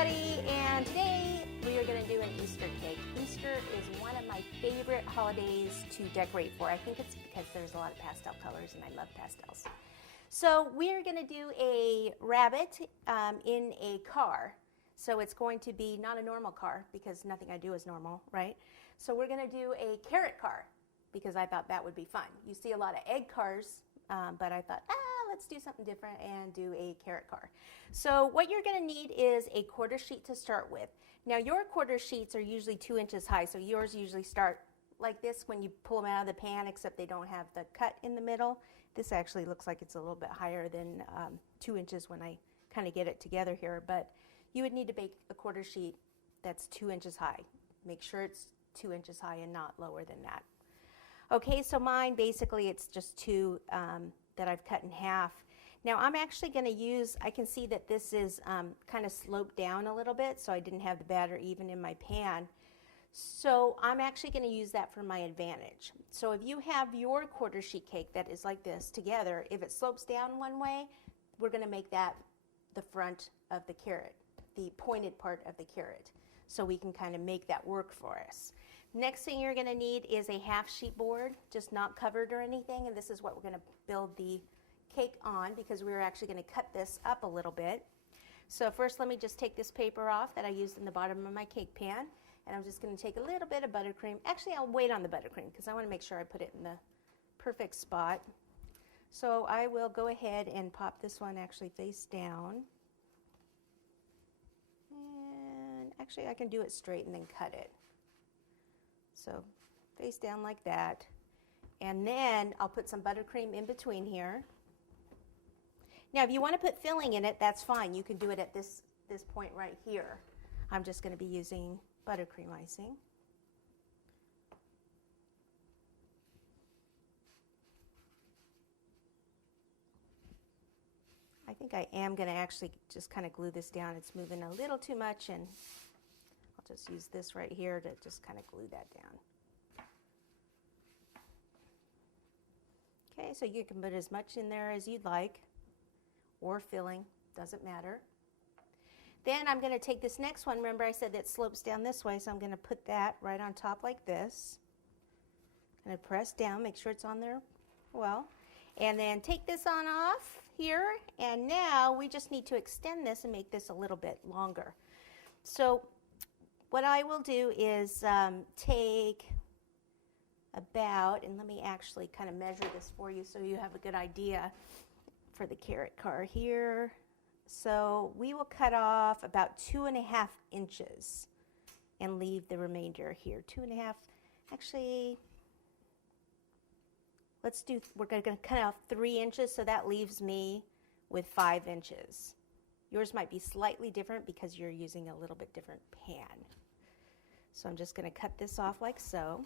everybody, and today we are going to do an Easter cake. Easter is one of my favorite holidays to decorate for. I think it's because there's a lot of pastel colors and I love pastels. So we're going to do a rabbit in a car. So it's going to be not a normal car because nothing I do is normal, right? So we're going to do a carrot car because I thought that would be fun. You see a lot of egg cars, but I thought, let's do something different and do a carrot car. So what you're going to need is a quarter sheet to start with. Now your quarter sheets are usually 2 inches high, so yours usually start like this when you pull them out of the pan, except they don't have the cut in the middle. This actually looks like it's a little bit higher than 2 inches when I kind of get it together here, but you would need to bake a quarter sheet that's 2 inches high. Make sure it's 2 inches high and not lower than that. Okay, so mine basically it's just two that I've cut in half. Now I'm actually going to use, I can see that this is kind of sloped down a little bit, so I didn't have the batter even in my pan. So I'm actually going to use that for my advantage. So if you have your quarter sheet cake that is like this together, if it slopes down one way, we're going to make that the front of the carrot, the pointed part of the carrot, so we can kind of make that work for us. Next thing you're going to need is a half sheet board, just not covered or anything, and this is what we're going to build the cake on because we're actually going to cut this up a little bit. So first let me just take this paper off that I used in the bottom of my cake pan, and I'm just going to take a little bit of buttercream. Actually, I'll wait on the buttercream because I want to make sure I put it in the perfect spot. So I will go ahead and pop this one actually face down. And actually I can do it straight and then cut it. So face down like that, and then I'll put some buttercream in between here. Now if you want to put filling in it, that's fine. You can do it at this point right here. I'm just going to be using buttercream icing. I think I am going to actually just kind of glue this down. It's moving a little too much, and I'll just use this right here to just kind of glue that down. Okay, so you can put as much in there as you'd like, or filling, doesn't matter. Then I'm going to take this next one. Remember I said that slopes down this way, so I'm going to put that right on top like this. I'm going to press down, make sure it's on there well, and then take this on off here, and now we just need to extend this and make this a little bit longer. So what I will do is take about, and let me actually kind of measure this for you so you have a good idea for the carrot car here. So we will cut off about 2.5 inches and leave the remainder here. 2.5, actually, we're going to cut off 3 inches, so that leaves me with 5 inches. Yours might be slightly different because you're using a little bit different pan. So I'm just going to cut this off like so.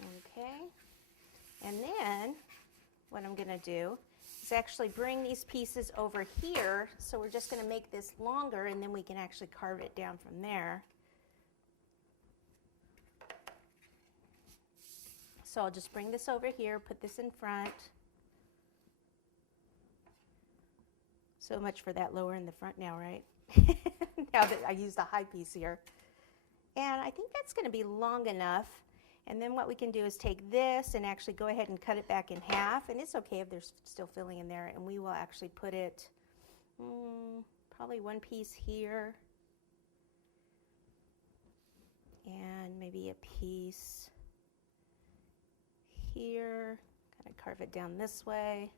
Okay, and then what I'm going to do is actually bring these pieces over here. So we're just going to make this longer, and then we can actually carve it down from there. So I'll just bring this over here, put this in front. So much for that lower in the front now, right? Now that I used a high piece here. And I think that's going to be long enough. And then what we can do is take this and actually go ahead and cut it back in half. And it's okay if there's still filling in there. And we will actually put it, probably one piece here. And maybe a piece here. Kind of carve it down this way.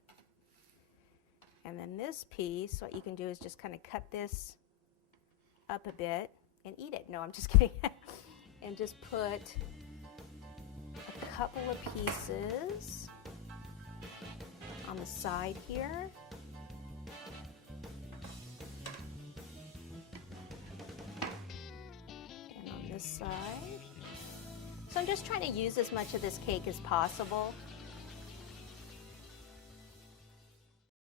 And then this piece, what you can do is just kind of cut this up a bit and eat it. No, I'm just kidding. And just put a couple of pieces on the side here. And on this side. So I'm just trying to use as much of this cake as possible.